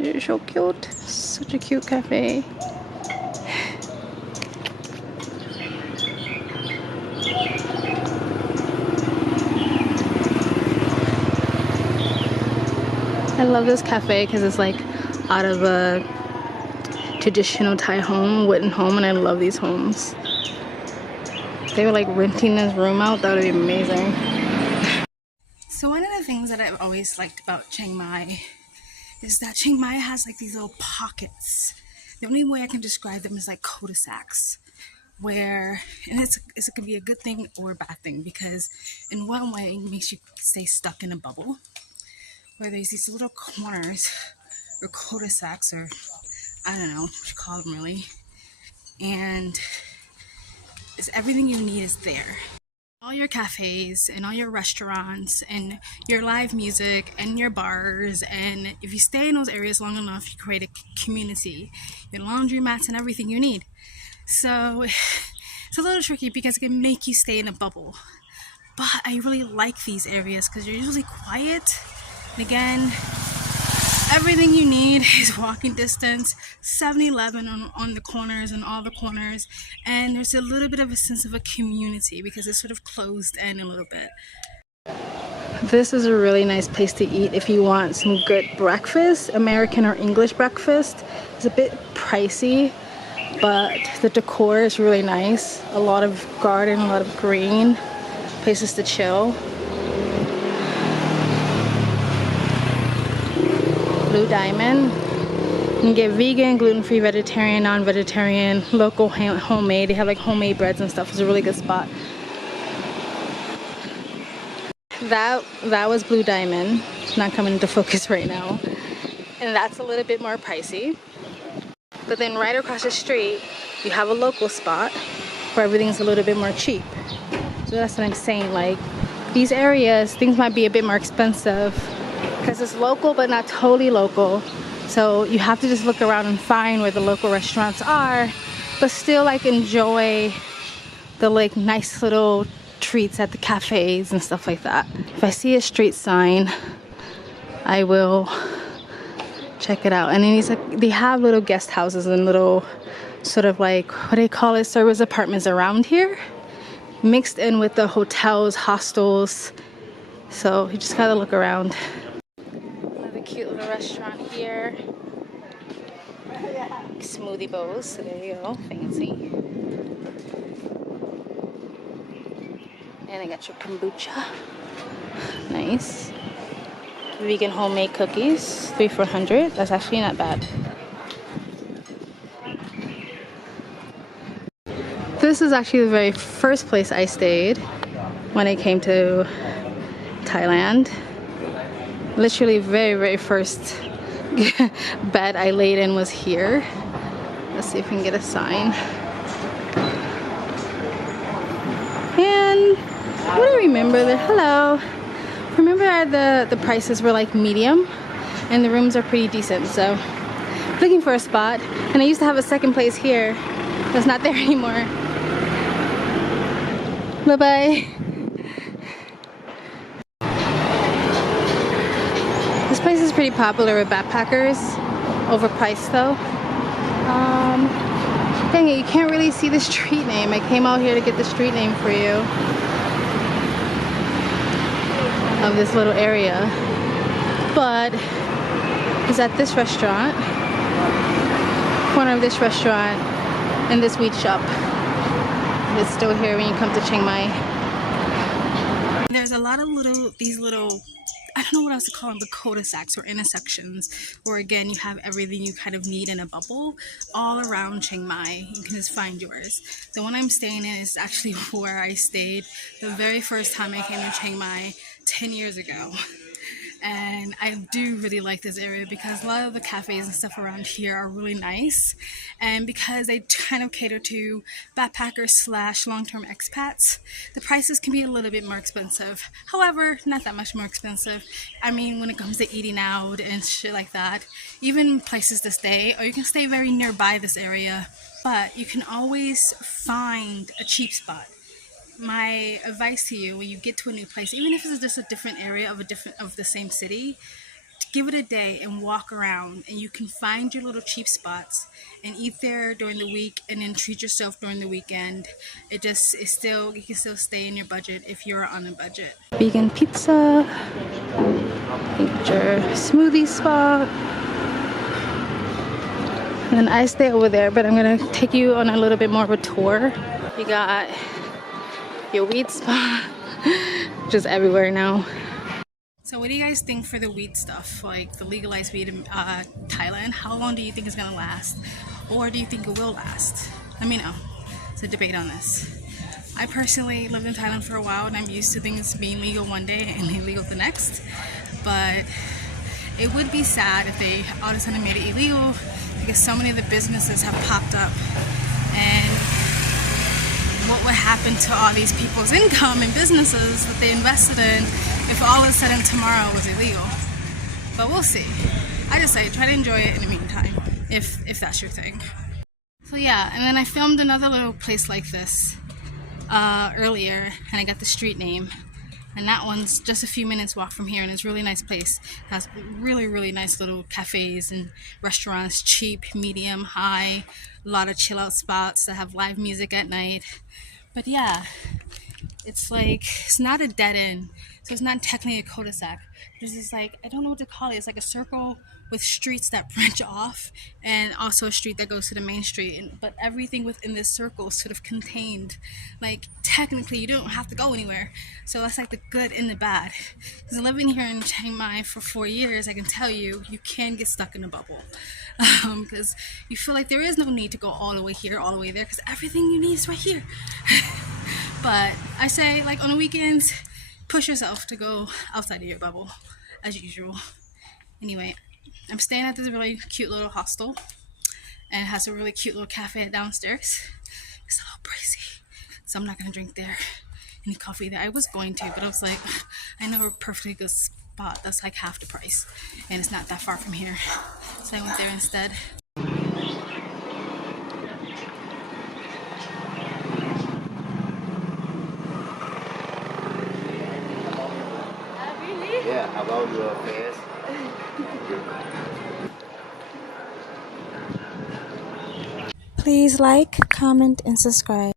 You're so cute. Such a cute cafe. I love this cafe because it's like out of a traditional Thai home, wooden home, and I love these homes. If they were like renting this room out, that would be amazing. So one of the things that I've always liked about Chiang Mai is that Chiang Mai has like these little pockets. The only way I can describe them is like cul-de-sacs, where, and it could be a good thing or a bad thing, because in one way it makes you stay stuck in a bubble, where there's these little corners or cul-de-sacs, or I don't know what you call them really, and it's everything you need is there. All your cafes and all your restaurants and your live music and your bars, and if you stay in those areas long enough, you create a community, your laundromats and everything you need. So it's a little tricky because it can make you stay in a bubble, but I really like these areas because they're usually quiet, and again, everything you need is walking distance. 7-Eleven on the corners and all the corners, and there's a little bit of a sense of a community because it's sort of closed in a little bit. This is a really nice place to eat if you want some good breakfast, American or English breakfast. It's a bit pricey, but the decor is really nice. A lot of garden, a lot of green, places to chill. Blue Diamond. You can get vegan, gluten-free, vegetarian, non-vegetarian, local homemade. They have like homemade breads and stuff. It's a really good spot. That was Blue Diamond. It's not coming into focus right now. And that's a little bit more pricey. But then right across the street, you have a local spot where everything's a little bit more cheap. So that's what I'm saying. Like, these areas, things might be a bit more expensive because it's local but not totally local, so you have to just look around and find where the local restaurants are, but still like enjoy the like nice little treats at the cafes and stuff like that. If I see a street sign, I will check it out. And then they have little guest houses and little sort of like, what do they call it, service apartments around here, mixed in with the hotels, hostels, so you just gotta look around. Cute little restaurant here. Smoothie bowls, so there you go, fancy. And I got your kombucha. Nice. Vegan homemade cookies, 3 for $100. That's actually not bad. This is actually the very first place I stayed when I came to Thailand. Literally very first bed I laid in was here. Let's see if we can get a sign. And what do I remember there? Hello. Remember the prices were like medium and the rooms are pretty decent, so looking for a spot. And I used to have a second place here, but it's not there anymore. Bye bye. place is pretty popular with backpackers. Overpriced though. Dang it, you can't really see the street name. I came out here to get the street name for you of this little area. But it's at this restaurant, corner of this restaurant, and this weed shop. It's still here when you come to Chiang Mai. There's a lot of these little, I don't know what else to call them, but cul-de-sacs or intersections, where again you have everything you kind of need in a bubble all around Chiang Mai. You can just find yours. The one I'm staying in is actually where I stayed the very first time I came to Chiang Mai 10 years ago. And I do really like this area because a lot of the cafes and stuff around here are really nice, and because they kind of cater to backpackers / long-term expats, the prices can be a little bit more expensive. However, not that much more expensive. I mean, when it comes to eating out and shit like that, even places to stay, or you can stay very nearby this area, but you can always find a cheap spot. My advice to you when you get to a new place, even if it's just a different area of the same city, give it a day and walk around, and you can find your little cheap spots and eat there during the week, and then treat yourself during the weekend. You can still stay in your budget if you're on a budget. Vegan pizza, your smoothie spot, and then I stay over there, but I'm gonna take you on a little bit more of a tour. You got your weed spot, just everywhere now. So what do you guys think for the weed stuff, like the legalized weed in Thailand? How long do you think it's gonna last, or do you think it will last? Let me know. It's a debate on this. I personally lived in Thailand for a while, and I'm used to things being legal one day and illegal the next, but it would be sad if they all of a sudden made it illegal, because so many of the businesses have popped up, and what would happen to all these people's income and businesses that they invested in if all of a sudden tomorrow was illegal? But we'll see. I just say try to enjoy it in the meantime, if that's your thing. So yeah, and then I filmed another little place like this earlier, and I got the street name, and that one's just a few minutes walk from here, and it's a really nice place. It has really nice little cafes and restaurants, cheap, medium, high, a lot of chill out spots that have live music at night. But yeah, it's like, it's not a dead end, so it's not technically a cul-de-sac. This is like, I don't know what to call it. It's like a circle with streets that branch off, and also a street that goes to the main street, but everything within this circle is sort of contained. Like, technically you don't have to go anywhere. So that's like the good and the bad. Because living here in Chiang Mai for 4 years, I can tell you, you can get stuck in a bubble, because you feel like there is no need to go all the way here, all the way there, because everything you need is right here. But I say, like, on the weekends, push yourself to go outside of your bubble, as usual. Anyway, I'm staying at this really cute little hostel, and it has a really cute little cafe downstairs. It's a little pricey, so I'm not gonna drink there any coffee there. I was going to, but I was like, I know a perfectly good spot that's like half the price, and it's not that far from here, so I went there instead. Yeah, how about your face? Please like, comment, and subscribe.